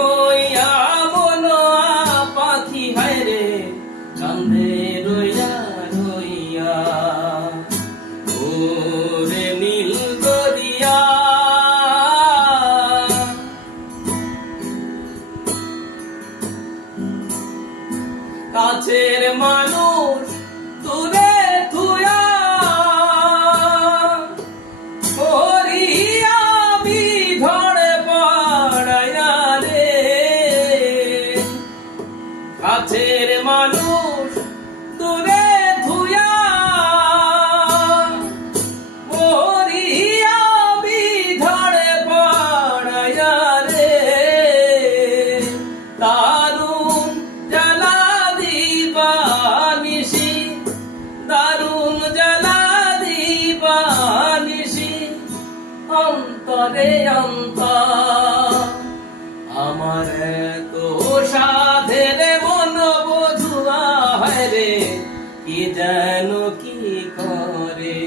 হইয়া মনো পাখি হায় রে কান্দে রইয়া রইয়া ওরে নীল দরিয়া কাছের মানুষ দূরে থুয়া করিয়া বিধড়ে পড়াইয়া রে কাছের মানুষ দূরে থুয়া করিয়া বিধড়ে পড়াইয়া রে দারুণ জ্বালা দিবানিশি দারুণ জ্বালা দিবানিশি অন্তরে অন্তর আমার তো সাধের মন বধুয়া রে কি যেন কি করে